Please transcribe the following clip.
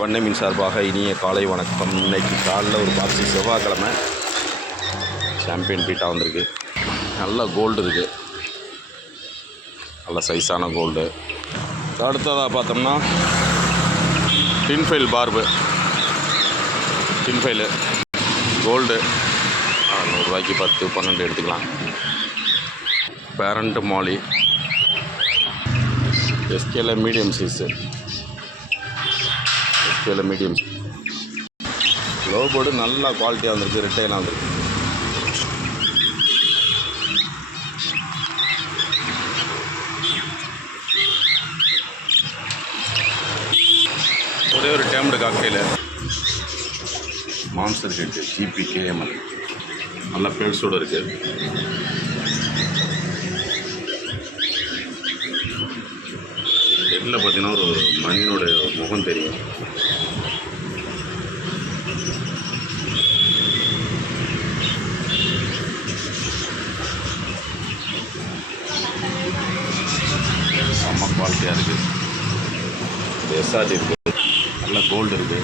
வண்ணை மின் சார்பாக இனிய காலை வணக்கம். இன்னைக்கு காலையில் ஒரு பாக்ஸு செவ்வாய்க்கிழமை சாம்பியன் பீட்டா வந்திருக்கு. நல்ல கோல்டு இருக்குது, நல்ல சைஸான கோல்டு. அடுத்ததாக பார்த்தோம்னா டின்ஃபைல் பார்பு, டின்ஃபைலு கோல்டு 100 ரூபாய்க்கு 10 12 எடுத்துக்கலாம். பேரண்ட் மாலி எஸ்கேல மீடியம் சைஸு, எஸ்கேல மீடியம் லோ போர்டு நல்லா குவாலிட்டியாக வந்திருக்கு, ரிட்டைலாக வந்திருக்கு. ஒரே ஒரு டேம்டு காக்கையில் மான்ஸ்டர் ஹெட்டு GPKML நல்ல பேல்ஸோடு இருக்குது. ஹெட்டில் பார்த்தீங்கன்னா ஒரு மனிதனோட முகம் தெரியும். செம்ம குவாலிட்டியாக இருக்குது. SRT இருக்குது, நல்ல கோல்டு இருக்குது.